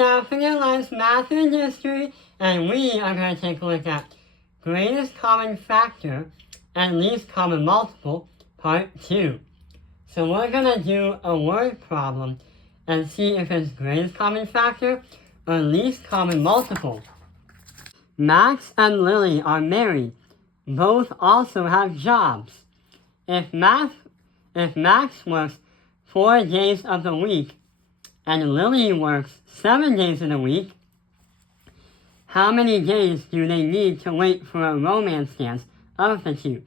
So for your lunch, math and history, and we are going to take a look at greatest common factor and least common multiple, part 2. So we're going to do a word problem and see if it's greatest common factor or least common multiple. Max and Lily are married. Both also have jobs. If Max works 4 days of the week and Lily works 7 days in a week, how many days do they need to wait for a romance dance of the two?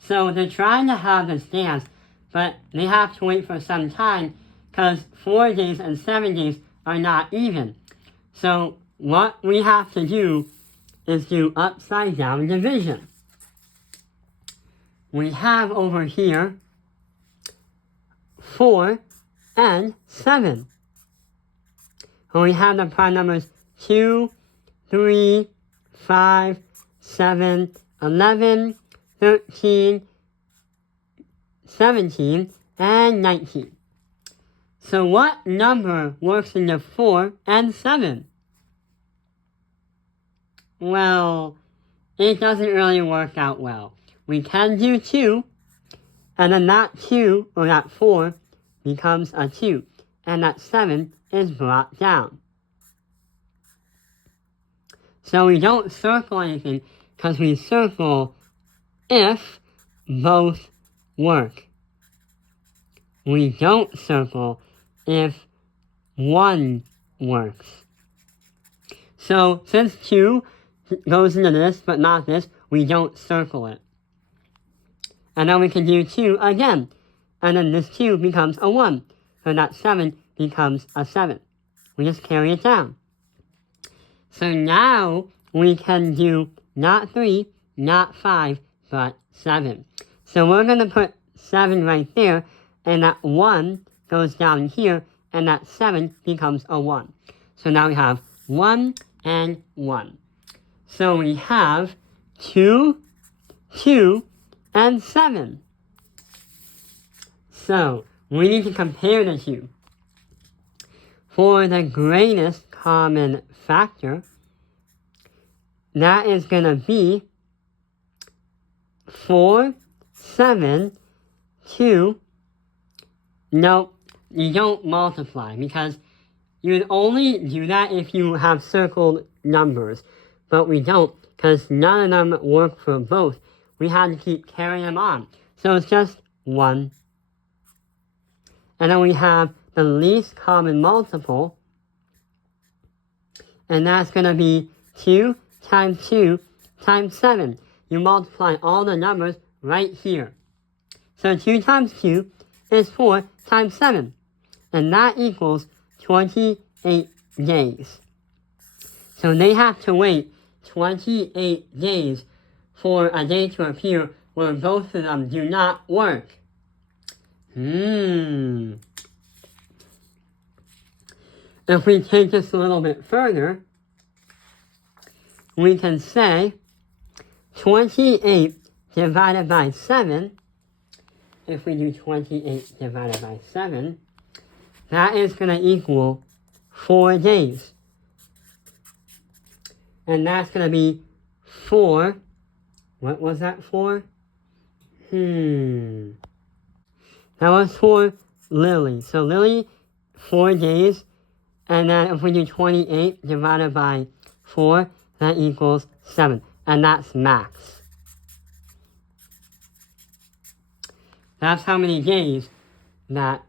So they're trying to have this dance, but they have to wait for some time because 4 days and 7 days are not even. So what we have to do is do upside down division. We have over here 4 and 7. And we have the prime numbers 2, 3, 5, 7, 11, 13, 17, and 19. So what number works into 4 and 7? Well, it doesn't really work out well. We can do 2, and then that 2, or that 4, becomes a 2, and that 7 is brought down. So we don't circle anything, because we circle if both work. We don't circle if one works. So since 2 goes into this, but not this, we don't circle it. And then we can do 2 again. And then this 2 becomes a 1. So that 7 becomes a 7. We just carry it down. So now we can do not 3, not 5, but 7. So we're going to put 7 right there, and that 1 goes down here, and that 7 becomes a 1. So now we have 1 and 1. So we have 2, 2, and 7. So we need to compare the two. For the greatest common factor, that is going to be 4, 7, 2. No, you don't multiply because you'd only do that if you have circled numbers. But we don't, because none of them work for both. We had to keep carrying them on. So it's just 1. And then we have the least common multiple. And that's going to be 2 times 2 times 7. You multiply all the numbers right here. So 2 times 2 is 4 times 7. And that equals 28 days. So they have to wait 28 days for a day to appear where both of them do not work. If we take this a little bit further, we can say 28 divided by 7, if we do 28 divided by 7, that is going to equal 4 days. And that's going to be 4. What was that for? That was for Lily. So Lily, 4 days. And then if we do 28 divided by 4, that equals 7. And that's Max. That's how many days that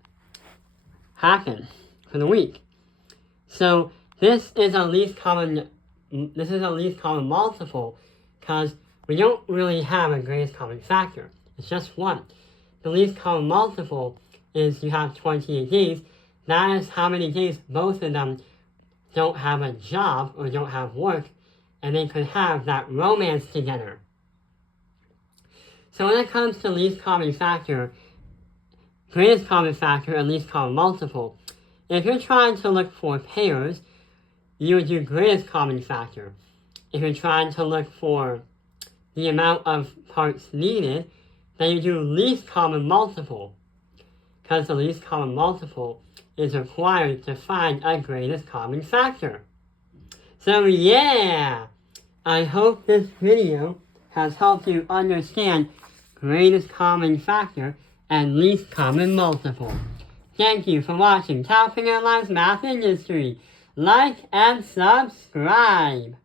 happen for the week. So this is a least common multiple because we don't really have a greatest common factor. It's just 1. The least common multiple is you have 28 days. That is how many days both of them don't have a job or don't have work, and they could have that romance together. So when it comes to least common factor, greatest common factor, and least common multiple, if you're trying to look for pairs, you would do greatest common factor. If you're trying to look for the amount of parts needed, then you do least common multiple. Because the least common multiple is required to find a greatest common factor. So yeah, I hope this video has helped you understand greatest common factor and least common multiple. Thank you for watching California Live's Math Industry. Like and subscribe.